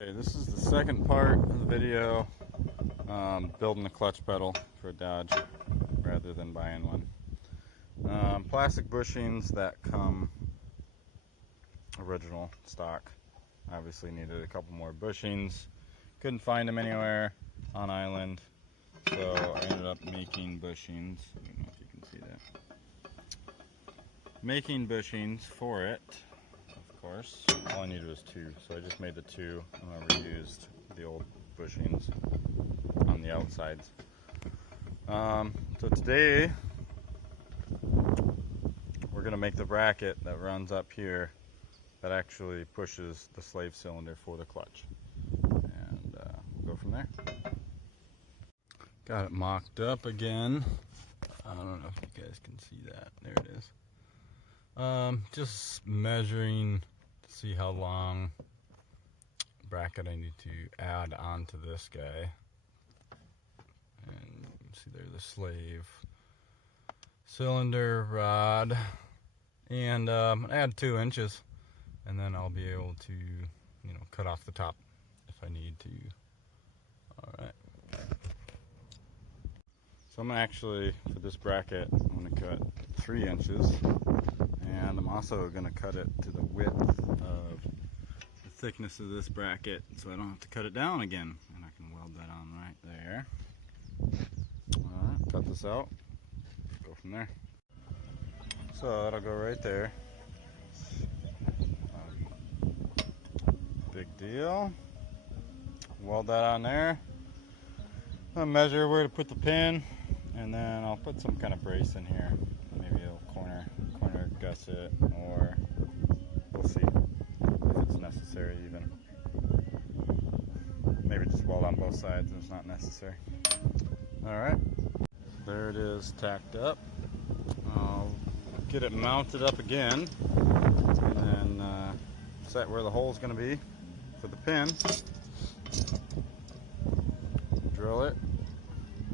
Okay, this is the second part of the video, building a clutch pedal for a Dodge rather than buying one. Plastic bushings that come original stock. Obviously needed a couple more bushings. Couldn't find them anywhere on island, so I ended up making bushings. I don't know if you can see that. Making bushings for it. Of course, all I needed was two, so I just made the two and I reused the old bushings on the outsides. So today we're going to make the bracket that runs up here that actually pushes the slave cylinder for the clutch, and we'll go from there. Got it mocked up again. I don't know if you guys can see that. There it is. Just measuring to see how long bracket I need to add onto this guy. And see there's the slave cylinder rod. And add 2 inches, and then I'll be able to, cut off the top if I need to. Alright. So I'm actually, for this bracket, I'm going to cut 3 inches. And I'm also going to cut it to the width of the thickness of this bracket, so I don't have to cut it down again. And I can weld that on right there. Alright, cut this out. Go from there. So that'll go right there. Big deal. Weld that on there. I'll measure where to put the pin, and then I'll put some kind of brace in here. Maybe a corner gusset, or we'll see if it's necessary even. Maybe just weld on both sides if it's not necessary. Alright, there it is tacked up. I'll get it mounted up again, and then set where the hole is going to be for the pin. Drill it,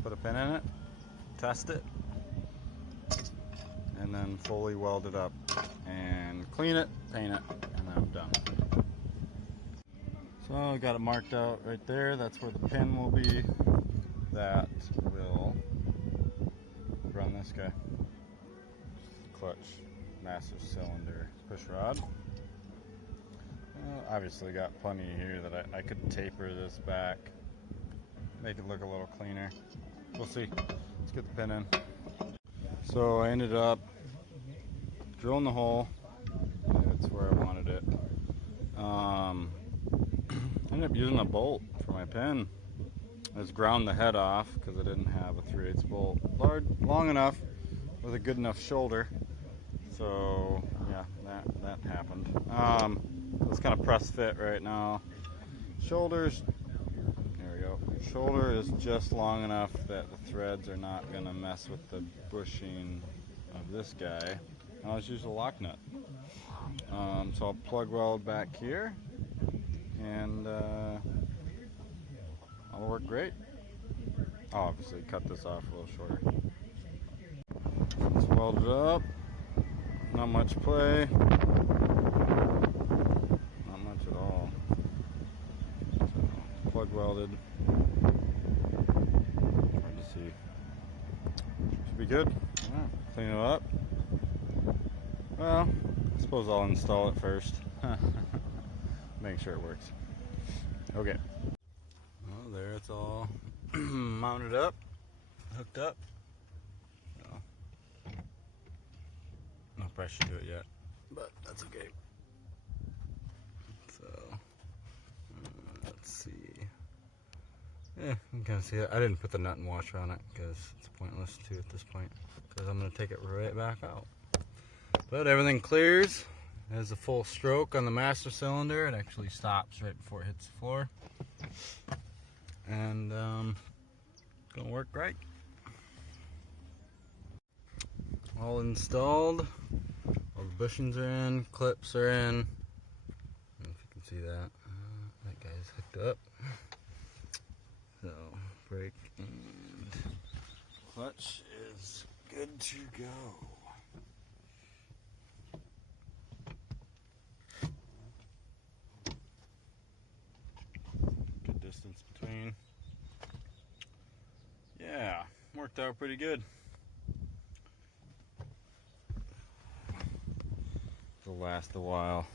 put a pin in it, test it, and then fully weld it up and clean it, paint it, and then I'm done. So I got it marked out right there. That's where the pin will be. That will run this guy. Clutch, massive cylinder push rod. Obviously got plenty here that I could taper this back, make it look a little cleaner. We'll see. Let's get the pin in. So I ended up drilling the hole. It's where I wanted it. Ended up using a bolt for my pin. I just ground the head off because I didn't have a 3/8 bolt long enough with a good enough shoulder. So yeah, that happened. It's kind of press fit right now. Shoulders, there we go. Shoulder is just long enough that the threads are not going to mess with the bushing of this guy. I'll just use a lock nut. So I'll plug weld back here, and that'll work great. I'll obviously cut this off a little shorter. Let's weld it up. Not much play. Not much at all. So, plug welded. Hard to see. Should be good. Alright, clean it up. Well, I suppose I'll install it first. Make sure it works. Okay. Well, there it's all mounted up, hooked up. No pressure to it yet, but that's okay. So, let's see. Yeah, you can see it. I didn't put the nut and washer on it because it's pointless to at this point, because I'm going to take it right back out. But everything clears. There's a full stroke on the master cylinder. It actually stops right before it hits the floor. And it's going to work great. All installed. All the bushings are in, clips are in. I don't know if you can see that. That guy's hooked up. So, brake and clutch is good to go. worked out pretty good. It'll last a while.